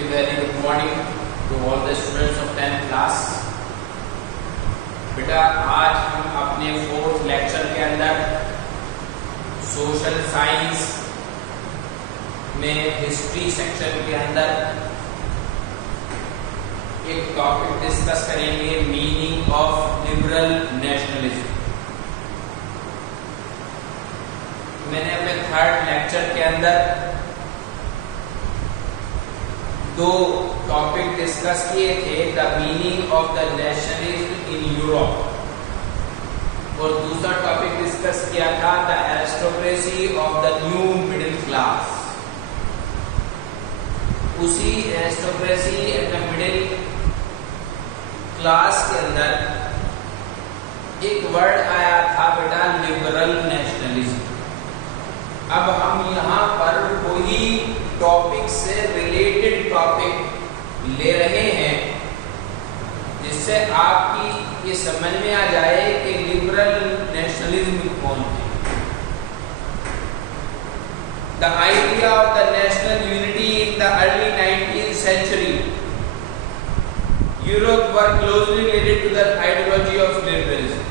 A very good morning to all the students of 10th class. बेटा आज हम अपने 4th लेक्चर के अंदर सोशल साइंस में हिस्ट्री सेक्शन के अंदर एक टॉपिक डिस्कस करेंगे, मीनिंग ऑफ लिबरल नेशनलिज्म। मैंने अपने 3rd लेक्चर के अंदर 2 टॉपिक डिस्कस किए थे, the meaning of the nationalism in Europe, और दूसरा टॉपिक डिस्कस किया था the aristocracy of the new middle class. उसी aristocracy and the middle class के अंदर एक वर्ड आया था बेटा, लिबरल नेशनलिज्म। अब हम यहाँ पर कोई टॉपिक से रिलेटेड टॉपिक ले रहे हैं जिससे आपकी ये समझ में आ जाए कि लिबरल नेशनलिज्म कौन है। The idea of the national unity in the early 19th century Europe was closely related to the ideology of liberalism.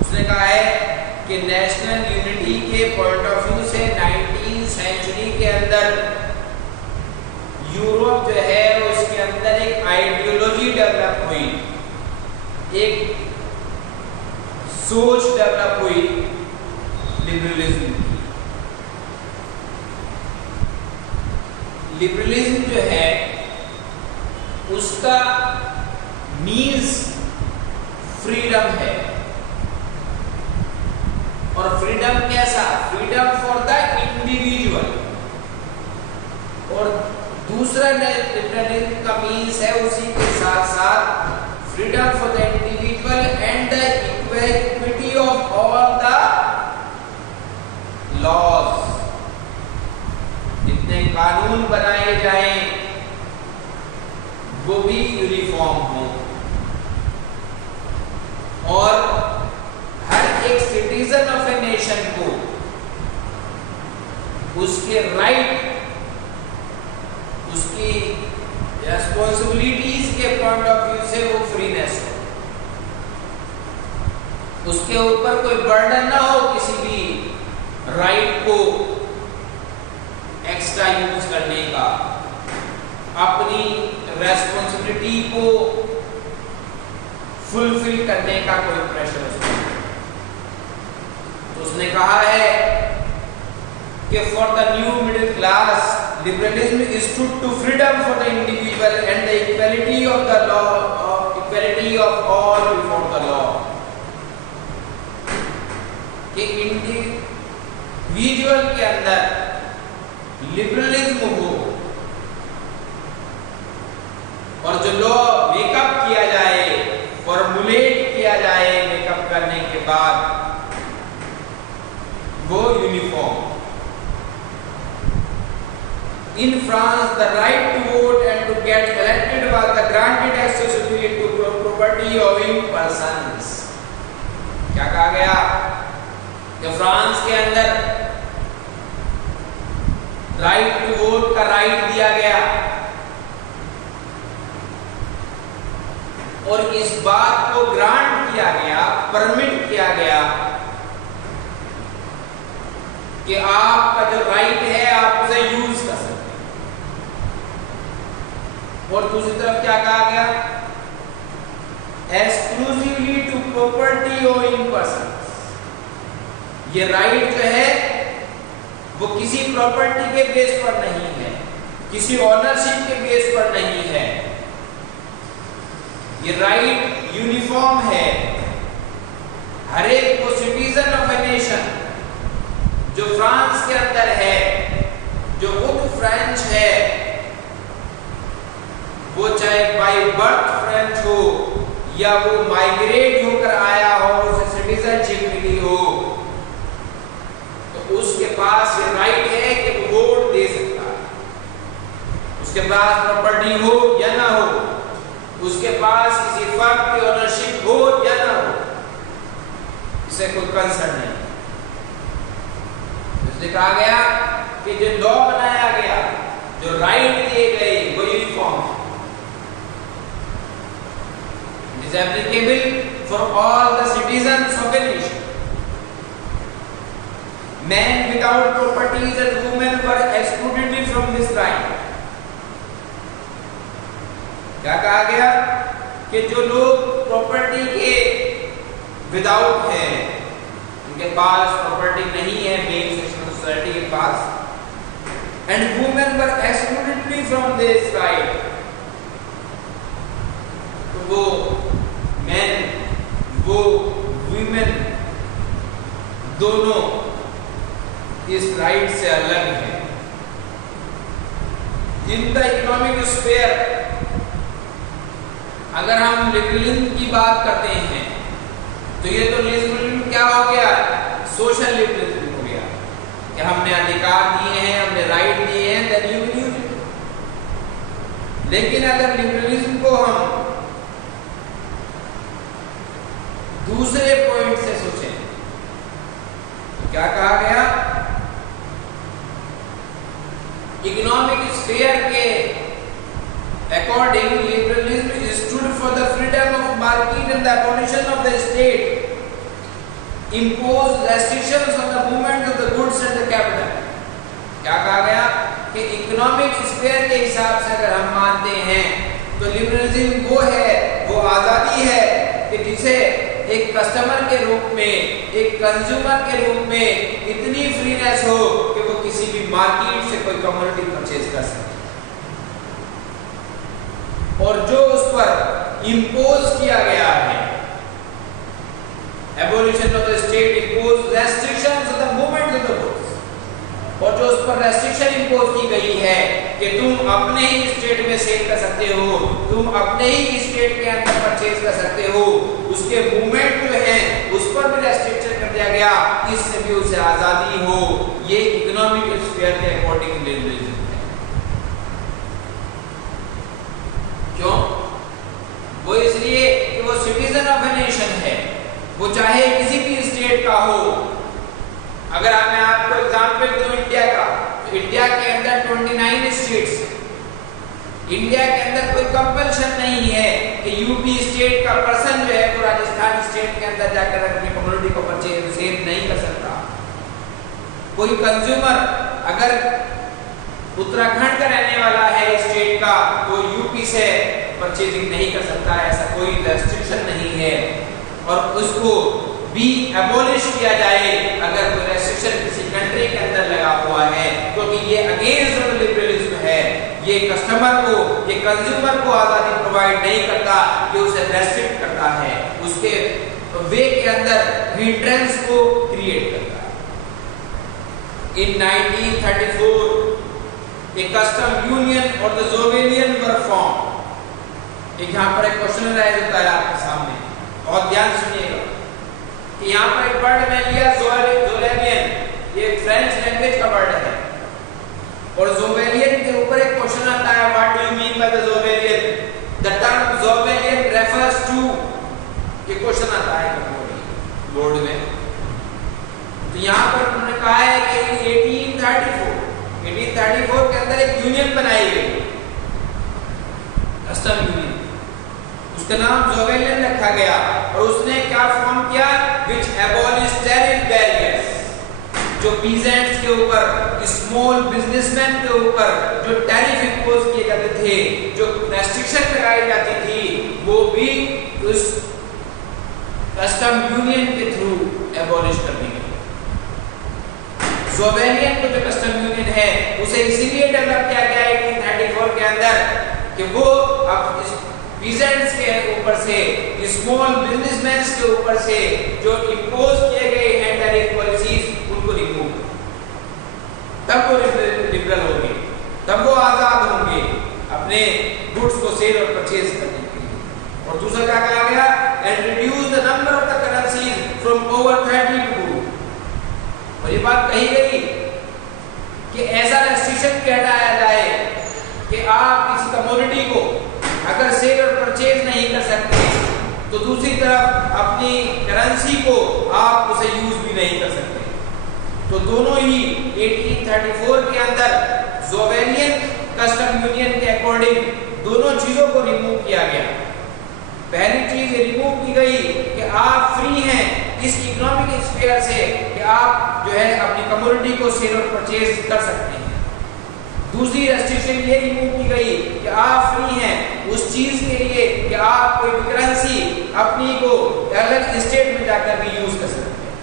उसने कहा है कि नेशनल यूनिटी के पॉइंट ऑफ व्यू से 19th सेंचुरी के अंदर यूरोप जो है उसके अंदर एक आइडियोलॉजी डेवलप हुई, एक सोच डेवलप हुई लिबरलिज्म की। लिबरलिज्म जो है उसका मीन्स फ्रीडम है, और फ्रीडम कैसा? Freedom for the individual. और दूसरा लिबरलिज्म का मीन्स है उसी के साथ साथ freedom for the individual and the equity of all the laws. जितने कानून बनाए जाएं वो भी यूनिफॉर्म हो, और हर एक सिटीजन ऑफ ए नेशन को उसके राइट, उसकी रेस्पॉन्सिबिलिटीज के पॉइंट ऑफ व्यू से वो फ्रीनेस हो, उसके ऊपर कोई बर्डन ना हो किसी भी राइट को एक्स्ट्रा यूज करने का, अपनी रेस्पॉन्सिबिलिटी को फुलफिल करने का कोई प्रेशर उसको। तो उसने कहा है कि for the new middle class liberalism is true to freedom for the individual and the equality of the law, equality of all before the law. कि इंडिविजुअल के अंदर लिबरलिज्म हो, और जो लॉ मेकअप किया जाए, फॉर्मुलेट किया जाए मेकअप करने के बाद, वो uniform. In France, the right to vote and to get elected was the granted exclusively to property owning persons। क्या कहा गया कि फ्रांस के अंदर राइट टू वोट का राइट दिया गया, और इस बात को ग्रांट किया गया, परमिट किया गया कि आपका जो राइट है आप उसे यूज कर सकते हैं। और दूसरी तरफ क्या कहा गया? Exclusively to property owning persons. ये राइट जो है वो किसी प्रॉपर्टी के बेस पर नहीं है, किसी ओनरशिप के बेस पर नहीं है। ये राइट यूनिफॉर्म है, हर एक को सिटीजन ऑफ ए नेशन जो फ्रांस के अंदर है, जो खुद फ्रेंच है, वो चाहे बाय बर्थ फ्रेंच हो या वो माइग्रेट होकर आया हो, उसे सिटीजनशिप मिली हो, तो उसके पास ये राइट है कि वो वोट दे सकता है। उसके पास प्रॉपर्टी हो या ना हो, उसके पास किसी फर्म की ओनरशिप हो या ना हो, इससे कोई कंसर्न नहीं। इसलिए कहा गया कि जो लॉ बनाया गया, जो राइट दिए गए, is applicable for all the citizens of a nation. Men without properties and women were excluded from this right. क्या कहा गया कि जो लोग प्रॉपर्टी के विदाउट हैं, उनके पास प्रॉपर्टी नहीं है मेल सेक्शन ऑफ सोसाइटी के पास, and women were excluded from this right, तो वो मेन वो वुमेन दोनों इस राइट से अलग है। इन द इकोनॉमिक स्फीयर अगर हम लिबरलिज्म की बात करते हैं तो ये तो लिबरलिज्म क्या हो गया, सोशल लिबरलिज्म हो गया कि हमने अधिकार दिए हैं, हमने राइट दिए हैं, then you will use it. लेकिन अगर लिबरलिज्म को हम दूसरे पॉइंट से सोचें तो क्या कहा गया, इकोनॉमिक स्फीयर के according liberalism stood for the freedom of market and the abolition of the state, imposed restrictions on the movement of the goods and the capital। क्या कहा गया कि इकोनॉमिक स्फीयर के हिसाब से अगर हम मानते हैं तो लिबरलिज्म वो है, वो आजादी है कि जिसे एक कस्टमर के रूप में, एक कंज्यूमर के रूप में इतनी फ्रीनेस हो कि वो किसी भी मार्केट से कोई कमोडिटी परचेज कर सके, और जो उस पर इंपोज किया गया है, abolition of the state impose restrictions on the movement of the goods, और जो उस पर रेस्ट्रिक्शन इंपोज की गई है कि तुम अपने ही स्टेट में सेल कर सकते हो, तुम अपने ही स्टेट के अंदर परचेज कर सकते हो, उसके मूवमेंट जो है उस पर भी रेस्ट्रिक्शन कर दिया गया, इससे भी उसे आजादी हो। ये इकोनॉमिक स्फीयर के अकॉर्डिंग लिबरलिज्म है। क्यों? वो इसलिए कि वो सिटीजन ऑफ ए नेशन है, वो चाहे किसी भी स्टेट का हो। अगर मैं आपको एग्जांपल दूं इंडिया का, तो इंडिया के अंदर 29 स्टेट्स, इंडिया के अंदर कोई कंपल्शन नहीं है कि यूपी स्टेट का पर्सन जो है वो राजस्थान स्टेट के अंदर जाकर अपनी कम्युनिटी को परचेज सेल नहीं कर सकता। कोई कंज्यूमर अगर उत्तराखंड का रहने वाला है स्टेट का, तो यूपी से परचेजिंग नहीं कर सकता, ऐसा कोई रेस्ट्रिक्शन नहीं है। और उसको भी एबॉलिश किया जाए अगर कोई रेस्ट्रिक्शन किसी कंट्री के अंदर लगा हुआ है, क्योंकि ये अगेंस्ट लिबरलिज्म है। ये कस्टमर को, ये कंज्यूमर को आजादी प्रोवाइड नहीं करता, ये उसे रेस्ट्रिक्ट करता है, उसके वे के अंदर हिंड्रेंस को क्रिएट करता है। इन 1934 ए कस्टम यूनियन और द जोवेलियन वर फॉर्म। एक यहाँ पर एक क्वेश्चन राइज होता है आपके सामने, और ध्यान सुनिएगा कि यहाँ पर एक वर्ड में लिया जोवेलियन, ये फ्रेंच लैंग्वेज का वर्ड है, और जोवेलियन के ऊपर एक क्वेश्चन आता है, what do you mean by the Zollverein? The term Zollverein refers to, ये क्वेश्चन आता है बोर्ड में। तो यहाँ पर उन्होंने कहा है कि 1834 के अंदर एक यूनियन बनाई गई, कस्टम यूनियन, उसका नाम जोवेलियन रखा गया, और उसने क्या फॉर्म किया, विच एबॉलिश टैरिफ बैरियर्स, जो पीजेंट्स के ऊपर, स्मॉल बिजनेसमैन के ऊपर जो टैरिफ इंपोज किए जाते थे, जो रेस्ट्रिक्शन लगाई जाती थी, वो भी उस कस्टम यूनियन के थ्रू एबॉलिश कर दी गई। जोवेलियन को जो कस्टम यूनियन है उसे इसीलिए डेवलप किया गया 1834 के अंदर कि वो अब पीजेंट्स के ऊपर से, स्मॉल बिजनेसमैन के ऊपर से जो इंपोज किए गए हैं टैरिफ पॉलिसीज, उनको रिमूव, तब वो लिबरल होंगे, तब वो आजाद होंगे अपने गुड्स को सेल और परचेज करने के लिए। और दूसरा क्या कहा गया, and reduce the number of the currencies from over 30 to 2। और ये बात कही गई कि ऐसा रेस्ट्रिक्शन हटाया जाए कि आप किसी कमोडिटी को अगर सेल और परचेज नहीं कर सकते, तो दूसरी तरफ अपनी करेंसी को आप उसे यूज भी नहीं कर सकते। तो दोनों ही 1834 के अंदर जोवेलियन कस्टम यूनियन के अकॉर्डिंग दोनों चीजों को रिमूव किया गया। पहली चीज रिमूव की गई कि आप फ्री हैं इस इकोनॉमिक स्फीयर से कि आप जो है अपनी कमोडिटी को सेल और परचेज कर सकते हैं। दूसरी रेस्ट्रिक्शन ये रिमूव की गई कि आप फ्री हैं उस चीज के लिए कि आप कोई करेंसी अपनी को अलग स्टेट में जाकर भी यूज कर सकते हैं।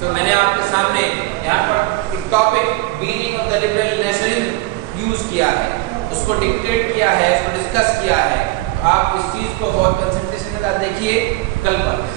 तो मैंने आपके सामने यहाँ पर एक topic being of the liberal nationalism use किया है, उसको डिक्टेट किया है, उसको डिस्कस किया है। आप इस चीज को बहुत कंसंट्रेशन के साथ देखिए कल पर।